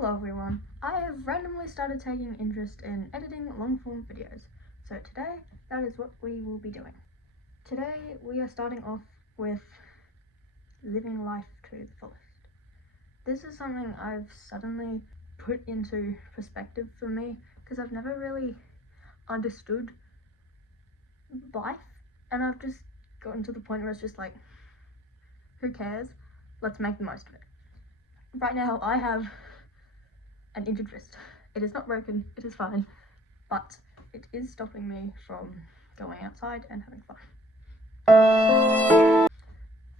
Hello everyone, I have randomly started taking interest in editing long-form videos, so today that is what we will be doing. Today we are starting off with living life to the fullest. This is something I've suddenly put into perspective for me because I've never really understood life, and I've just gotten to the point where it's just like, who cares? Let's make the most of it. Right now I have an injured wrist. It is not broken, it is fine, but it is stopping me from going outside and having fun.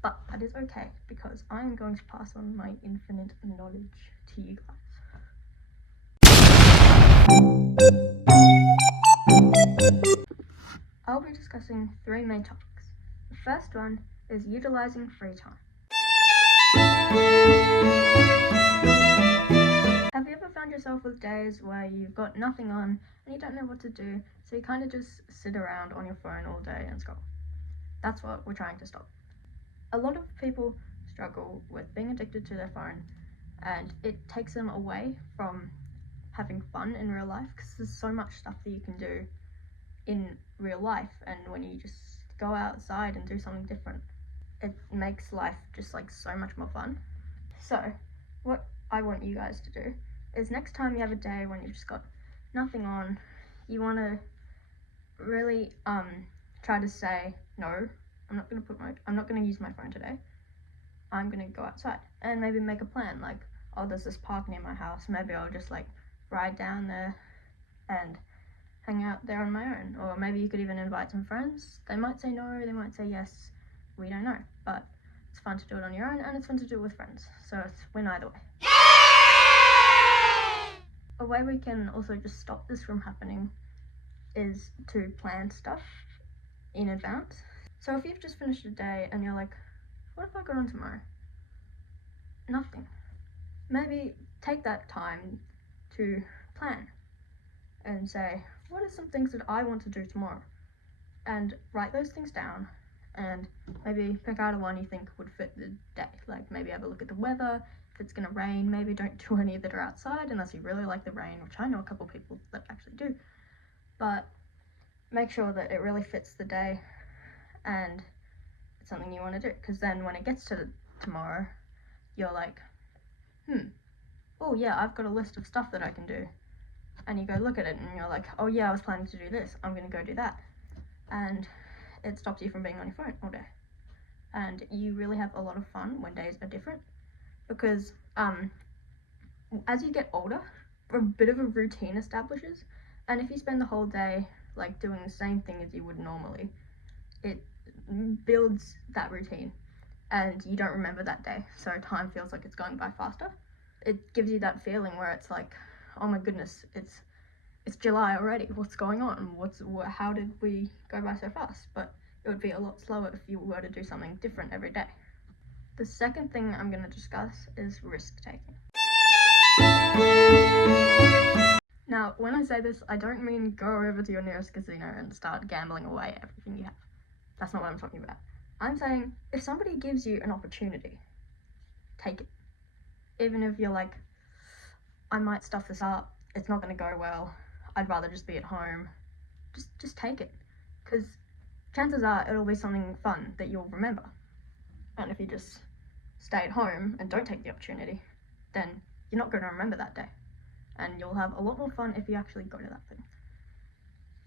But that is okay, because I am going to pass on my infinite knowledge to you guys. I'll be discussing three main topics. The first one is utilizing free time. Have you ever found yourself with days where you've got nothing on and you don't know what to do, so you kind of just sit around on your phone all day and scroll? That's what we're trying to stop. A lot of people struggle with being addicted to their phone, and it takes them away from having fun in real life, because there's so much stuff that you can do in real life, and when you just go outside and do something different, it makes life just like so much more fun. So what I want you guys to do is, next time you have a day when you've just got nothing on, you want to really try to say, no, I'm not going to use my phone today. I'm going to go outside and maybe make a plan, like, oh, there's this park near my house, maybe I'll just like ride down there and hang out there on my own. Or maybe you could even invite some friends. They might say no, they might say yes, we don't know, but it's fun to do it on your own, and it's fun to do it with friends, so it's win either way. A way we can also just stop this from happening is to plan stuff in advance. So if you've just finished a day and you're like, what if I got on tomorrow? Nothing. Maybe take that time to plan and say, what are some things that I want to do tomorrow? And write those things down, and maybe pick out a one you think would fit the day. Like, maybe have a look at the weather. If it's gonna rain, maybe don't do any that are outside unless you really like the rain, which I know a couple people that actually do. But make sure that it really fits the day and it's something you want to do, because then when it gets to tomorrow, you're like, oh yeah, I've got a list of stuff that I can do. And you go look at it and you're like, oh yeah, I was planning to do this, I'm gonna go do that. And it stops you from being on your phone all day. And you really have a lot of fun when days are different, because as you get older, a bit of a routine establishes, and if you spend the whole day like doing the same thing as you would normally, it builds that routine and you don't remember that day, so time feels like it's going by faster. It gives you that feeling where it's like, oh my goodness, it's July already, what's going on, how did we go by so fast? But it would be a lot slower if you were to do something different every day. The second thing I'm going to discuss is risk taking. Now, when I say this, I don't mean go over to your nearest casino and start gambling away everything you have. That's not what I'm talking about. I'm saying, if somebody gives you an opportunity, take it. Even if you're like, I might stuff this up, it's not going to go well, I'd rather just be at home, just take it. Because chances are it'll be something fun that you'll remember. And if you just stay at home and don't take the opportunity, then you're not going to remember that day. And you'll have a lot more fun if you actually go to that thing.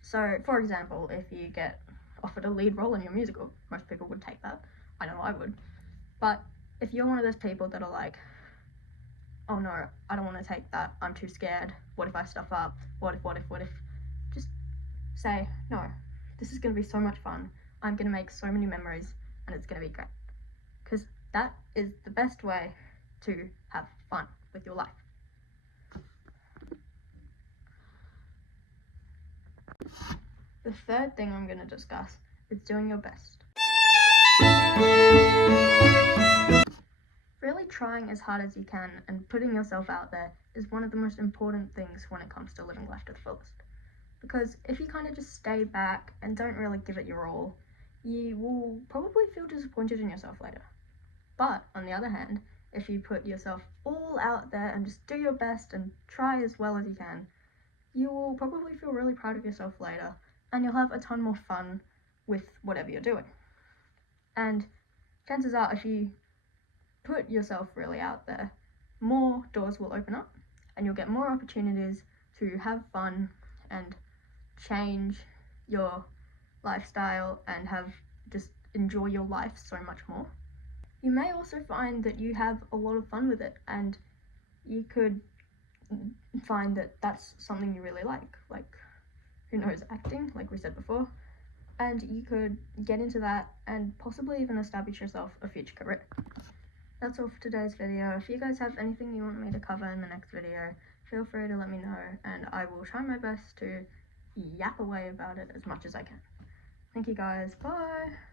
So, for example, if you get offered a lead role in your musical, most people would take that. I know I would. But if you're one of those people that are like, oh no, I don't want to take that, I'm too scared, what if I stuff up, what if, just say, no, this is going to be so much fun, I'm going to make so many memories, and it's going to be great. Because that is the best way to have fun with your life. The third thing I'm going to discuss is doing your best. Really trying as hard as you can and putting yourself out there is one of the most important things when it comes to living life to the fullest. Because if you kind of just stay back and don't really give it your all, you will probably feel disappointed in yourself later. But on the other hand, if you put yourself all out there and just do your best and try as well as you can, you will probably feel really proud of yourself later, and you'll have a ton more fun with whatever you're doing. And chances are, if you put yourself really out there, more doors will open up and you'll get more opportunities to have fun and change your lifestyle and just enjoy your life so much more. You may also find that you have a lot of fun with it, and you could find that that's something you really like who knows, acting, like we said before, and you could get into that and possibly even establish yourself a future career. That's all for today's video. If you guys have anything you want me to cover in the next video, feel free to let me know, and I will try my best to yap away about it as much as I can. Thank you guys, bye!